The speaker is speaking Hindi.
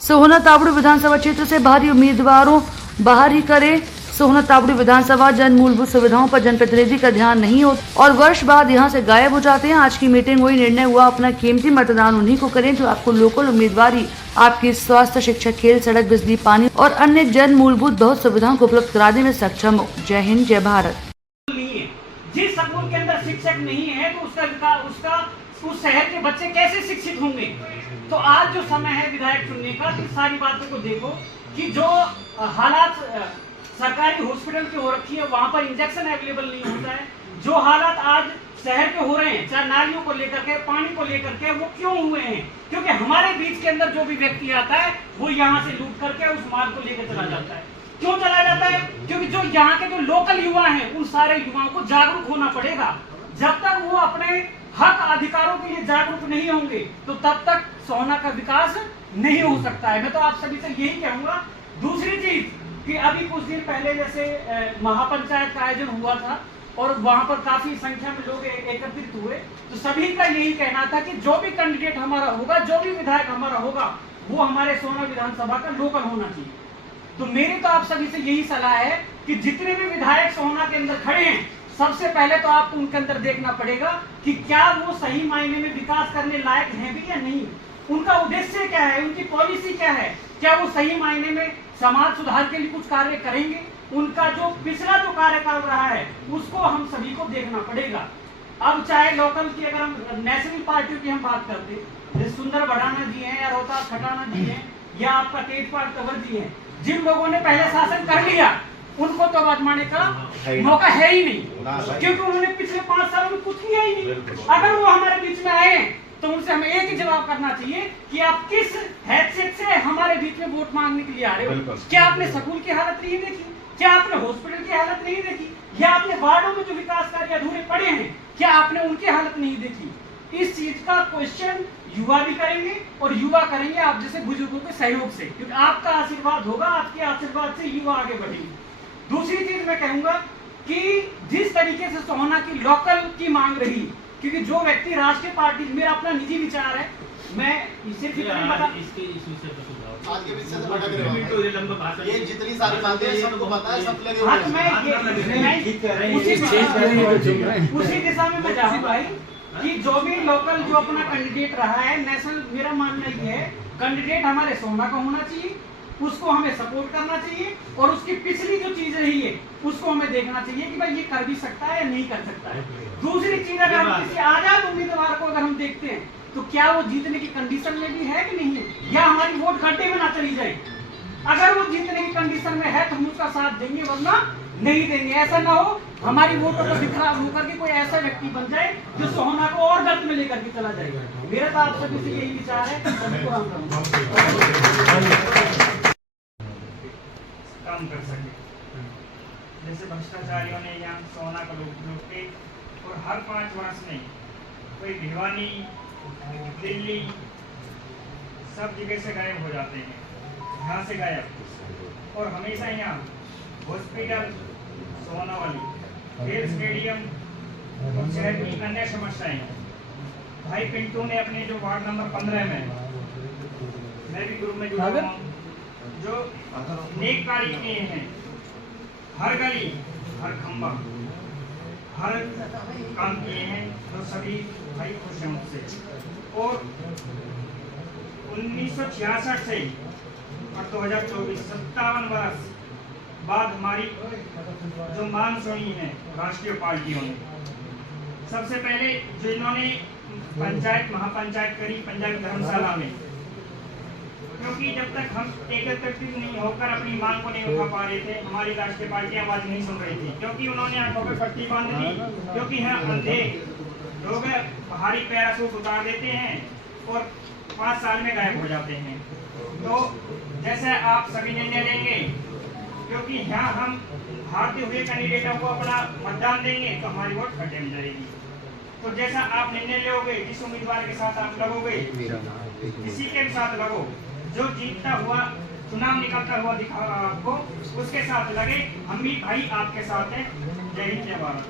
सोहना तावड़ी विधानसभा क्षेत्र से बाहरी उम्मीदवारों बाहर ही करे। सोहना तावड़ी विधानसभा जन मूलभूत सुविधाओं पर जनप्रतिनिधि का ध्यान नहीं होता और वर्ष बाद यहां से गायब हो जाते हैं। आज की मीटिंग हुई, निर्णय हुआ अपना कीमती मतदान उन्हीं को करें जो आपको लोकल उम्मीदवारी आपकी स्वास्थ्य, शिक्षा, खेल, सड़क, बिजली, पानी और अन्य जन मूलभूत बहुत सुविधाओं को उपलब्ध कराने में सक्षम हो। जय हिंद, जय भारत। जिस स्कूल के अंदर शिक्षक नहीं है तो उसका उस शहर के बच्चे कैसे शिक्षित होंगे। तो आज जो समय है विधायक चुनने का, तो सारी बातों को देखो कि जो हालात सरकारी हॉस्पिटल के हो रखी है वहां पर इंजेक्शन अवेलेबल नहीं होता है। जो हालात आज शहर के हो रहे हैं, चाहे नालियों को लेकर के, पानी को लेकर के, वो क्यों हुए हैं? क्योंकि हमारे बीच के अंदर जो भी व्यक्ति आता है वो यहाँ से लूट करके उस माल को लेकर चला जाता है। क्यों चला जाता है? क्योंकि जो यहाँ के जो लोकल युवा हैं उन सारे युवाओं को जागरूक होना पड़ेगा। जब तक वो अपने हक अधिकारों के लिए जागरूक नहीं होंगे तो तब तक सोहना का विकास नहीं हो सकता है। मैं तो आप सभी से यही कहूंगा। दूसरी चीज कि अभी कुछ दिन पहले जैसे महापंचायत का आयोजन हुआ था और वहां पर काफी संख्या में लोग एकत्रित हुए, तो सभी का यही कहना था कि जो भी कैंडिडेट हमारा होगा, जो भी विधायक हमारा होगा, वो हमारे सोहना विधानसभा का लोकल होना चाहिए। तो मेरी तो आप सभी से यही सलाह है कि जितने भी विधायक सोहना के अंदर खड़े हैं, सबसे पहले तो आपको उनके अंदर देखना पड़ेगा कि क्या वो सही मायने में विकास करने लायक हैं भी या नहीं। उनका उद्देश्य क्या है, उनकी पॉलिसी क्या है, क्या वो सही मायने में समाज सुधार के लिए कुछ कार्य करेंगे। उनका जो पिछला जो कार्यकाल रहा है उसको हम सभी को देखना पड़ेगा। अब चाहे लोकल की, अगर हम नेशनल पार्टियों की हम बात करते, जैसे सुंदर भड़ाना जी हैं या रोहतास खटाना जी हैं या आपका तेजपाल कंवर जी हैं, जिन लोगों ने पहले शासन कर लिया उनको तो आजमाने का मौका है ही नहीं, क्योंकि उन्होंने पिछले 5 सालों में कुछ किया ही नहीं। अगर वो हमारे बीच में आए तो उनसे हमें एक ही जवाब करना चाहिए कि आप किस हैसियत से हमारे बीच में वोट मांगने के लिए आ रहे हो। क्या आपने स्कूल की हालत नहीं देखी? क्या आपने हॉस्पिटल की हालत नहीं देखी? या आपने वार्डों में जो विकास कार्य अधूरे पड़े हैं, क्या आपने उनकी हालत नहीं देखी? इस चीज का क्वेश्चन युवा भी करेंगे और युवा करेंगे आप जैसे बुजुर्गों के सहयोग से, क्योंकि आपका आशीर्वाद होगा, आपके आशीर्वाद से युवा आगे बढ़ेंगे। दूसरी चीज मैं कहूंगा कि जिस तरीके से सोहना की लोकल की मांग रही, क्योंकि जो व्यक्ति राष्ट्रीय पार्टी, मेरा अपना निजी विचार है, मैं सिर्फ इसके इशू से आज के विषय से भटक रहे हो। ये जितनी सारी बातें हैं सबको पता है, सब लगे हुए हैं। उसी दिशा में मैं जाऊँ भाई कि जो भी लोकल जो अपना कैंडिडेट रहा है, नेशनल, मेरा मानना ये है कैंडिडेट हमारे सोहना का होना चाहिए, उसको हमें सपोर्ट करना चाहिए और उसकी पिछली जो चीज रही है उसको हमें देखना चाहिए कि भाई ये कर भी सकता है या नहीं कर सकता है। दूसरी चीज, अगर हम किसी आजाद उम्मीदवार को अगर हम देखते हैं तो क्या वो जीतने की कंडीशन में भी है कि नहीं है, या हमारी वोट गड्ढे में ना चली जाए। अगर वो जीतने की कंडीशन में है तो हम उसका साथ देंगे, वरना नहीं देंगे। ऐसा ना हो हमारी वोटों को बिखरा होकर के कोई ऐसा व्यक्ति बन जाए जो सोहना को और गर्त में लेकर के चला जाएगा। मेरा तो आप सभी से यही विचार है। काम कर सके, जैसे भ्रष्टाचारियों ने यहाँ सोहना को लूट के, और हर 5 वर्ष में कोई भिवानी, दिल्ली, सब जगह से गायब हो जाते हैं, यहाँ से गायब। और हमेशा यहाँ हॉस्पिटल, सोहना वाली खेल स्टेडियम और शहर की अन्य समस्याएं। भाई पिंटू ने अपने जो वार्ड नंबर 15 में, मैं भी ग्रुप में जुड़ा हुआ हूँ, जो नेक कार्य किए हैं, हर गली, हर खंबा, हर काम किए हैं, तो सभी भाई खुश हैं उससे। और 1966 से और 2024 57 वर्ष बाद हमारी जो मांग सुनी है राष्ट्रीय पार्टियों ने, सबसे पहले जो इन्होंने पंचायत महापंचायत करी पंजाबी धर्मशाला में, क्योंकि जब तक हम एकत्रित नहीं होकर अपनी मांग को नहीं उठा पा रहे थे, हमारी राष्ट्रीय पार्टी आवाज नहीं सुन रही थी, क्योंकि उन्होंने आंखों पर पट्टी बांध दी, क्योंकि यहाँ अंधे लोग बाहरी पैरासूट उतार देते हैं और 5 साल में गायब हो जाते हैं। तो जैसे आप सभी निर्णय लेंगे, क्योंकि यहाँ हम हारते हुए कैंडिडेटों को अपना मतदान देंगे तो हमारी वोट खड्डे में जाएगी। तो जैसा आप निर्णय लोगे, जिस उम्मीदवार के साथ आप लगोगे, किसी के साथ लगो, जो जीतता हुआ चुनाव निकलता हुआ दिखा आपको, उसके साथ लगे। हम भी भाई आपके साथ हैं। जय हिंद, जय भारत।